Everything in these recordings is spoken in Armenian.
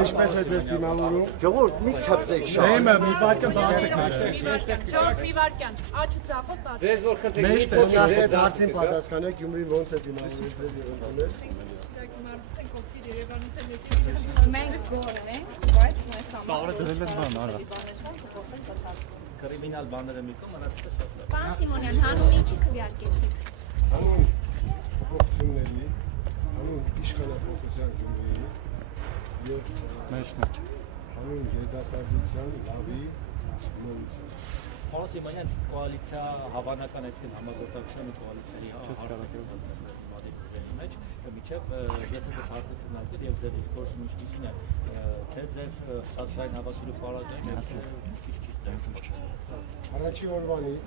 Ինչպես է ձեզ դիմավորում։ Ժողովուրդ մի չափցեք շատ։ Դեմը մի վարքան բացեք։ Չորս մի վարքան, աչ ու ծախով բաց։ Ձեզ որ խնդրեք Մեջ մի նախ փոքր այդ հարցին պատասխանեք Գյումրին ոնց է դիմավորում ձեզ երեխաներ։ Մենք գոհ ենք, բայց մեզ համար։ Տարը դրել են բան, արա։ Կրիմինալ բաները մի կողմ, մնացածը շատ լավ։ Պարոն Սիմոնյան, հանուն ինչի քվեարկեցիք։ Հանուն փոփոխությունների, հանուն իշխանապետության Գյումրիի եւ հանուն երիտասարդության լավի նորության։ Պարոն Սիմոնյան, կոալիցիա հավանական այսքան համագործակցության ու կոալիցիայի մեջ միջև եթե դուք հարցը քննարկել եւ ձեր դիրքորոշումը ինչպիսին է թե ձեր շատ լայն հավասարու պարագայում եւ Առաջի օրվանից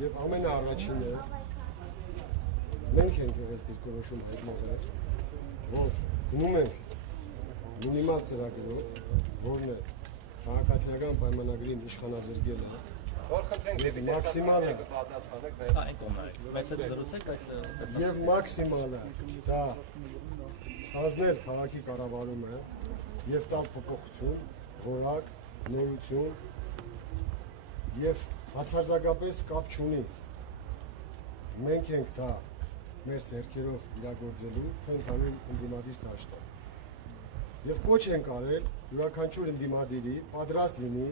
եւ ամենաառաջինը մենք ենք եղել դիրքորոշում հայտնվել, որ գնում ենք մինիմալ ծրագրով, որն է քաղաքացիական պայմանագրին իշխանազրկելը, որ խնդրենք մաքսիմալը եւ մաքսիմալը դա ստանձնել քաղաքի կառավարումը եւ տալ փոփոխություն, որակ, նորություն եւ բացարձակապես կապ չունի մենք ենք դա մեր ձեռքերով իրագործելու թե ընդհանուր ընդդիմադիր դաշտը եւ կոչ ենք արել յուրաքանչյուր ընդդիմադիրի պատրաստ լինի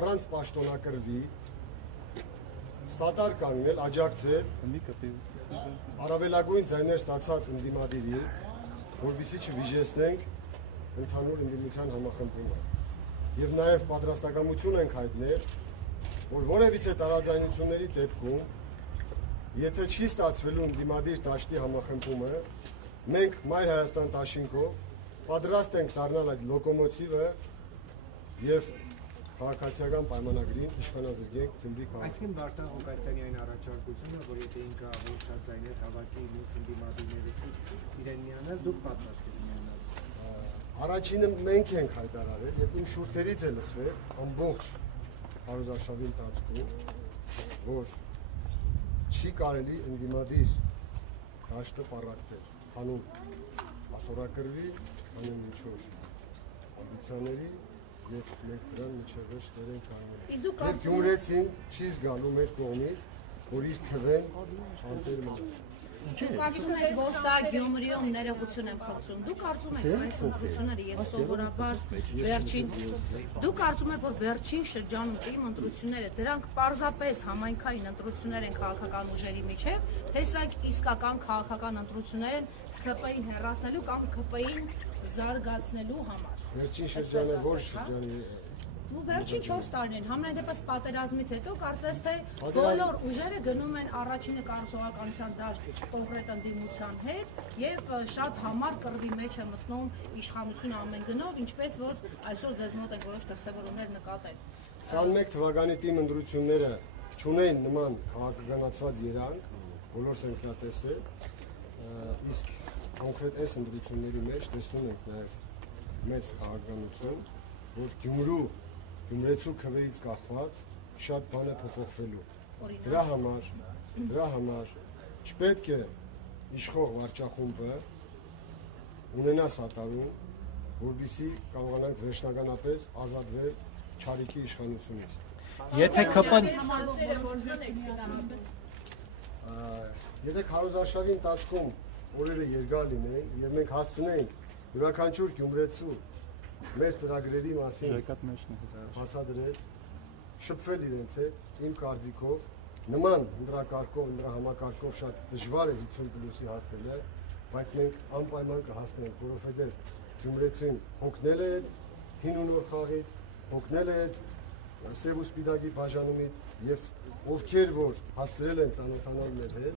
առանց պաշտոնակրվի սատար կանգնել աջակցել առավելագույն ձայներ ստացած ընդդիմադիրի որպեսզի չվիժեցնենք ընդհանուր ընդդիմության համախմբումը եւ նաեւ պատրաստակամություն ենք հայտնել որ որևիցե տարաձայնությունների դեպքում եթե չի ստացվելու ընդդիմադիր դաշտի համախմբումը մենք Մայր Հայաստան դաշինքով պատրաստ ենք դառնալ այդ լոկոմոտիվը եւ քաղաքացիական պայմանագրին իշխանազրկենք Գյումրի քաղաքը։ Այսինքն Վարդան Ղուկասյանի այն առաջարկությունը, որ եթե ինքը ավելի շատ ձայներ հավաքի մյուս ընդդիմադիրների իրեն միանալ, դուք պատրաստ եք միանալ։ Առաջինը մենք ենք հայտարարել եւ իմ շուրթերից է լսվել ամբողջ հարուզարշավի ընթացքում, որ չի կարելի ընդդիմադիր դաշտը պառակտել, հանուն աթոռակրվի, հանուն ինչ-որ ամբիցիաների եւ մենք դրան միջևեր դեր ենք անում։ Եվ Գյումրեցին չի զգալու մեր կողմից, որ իր քվեն անտեր մնա։ Դուք կարծում եք, որ սա Գյումրիում ներողություն եմ խնդրում։ Դուք կարծում եք, որ այս ընտրությունները եւ սովորաբար վերջին Դուք կարծում եք, որ վերջին շրջանում իմ ընտրությունները դրանք պարզապես համայնքային ընտրություններ են քաղաքական ուժերի միջև, թե սրանք իսկական քաղաքական ընտրություններ են ԿՊ-ին հեռացնելու կամ ԿՊ-ին զարգացնելու համար։ Վերջին շրջանը որ շրջանի Ու վերջին 4 տարիներին, համենայն դեպս պատերազմից հետո կարծես թե բոլոր ուժերը գնում են առաջինը կառուցողականության դաշտ կոնկրետ ընդդիմության հետ եւ շատ համառ կռվի մեջ է մտնում իշխանությունը ամեն գնով, ինչպես որ այսօր ձեզ մոտ են որոշ դրսևորումներ նկատել։ 21 թվականի թիմ ընտրությունները չունեին նման քաղաքականացված երանգ, բոլորս ենք դա տեսել, իսկ կոնկրետ այս ընտրությունների մեջ տեսնում ենք նաեւ մեծ քաղաքականություն, որ Գյումրեցու քվեից կախված շատ բան է փոփոխվելու։ Դրա համար չպետք է իշխող վարչախումբը ունենա սատարում, որպեսզի կարողանանք վերջնականապես ազատվել չարիքի իշխանությունից։ Եթե Եթե քարոզարշավի ընթացքում օրերը երկար լինեն եւ մենք հասցնենք յուրաքանչյուր գյումրեցու մեր ծրագրերի մասին բացադրել, շփվել իրենց հետ, իմ կարծիքով նման ընդրակարգով, ընդրահամակարգով շատ դժվար է 50+-ի հասնելը, բայց մենք անպայման կհասնենք, որովհետեւ գյումրեցին հոգնել է հին ու նոր խաղից, հոգնել է սև ու սպիտակի բաժանումից եւ ովքեր որ հասցրել են ծանոթանալ մեր հետ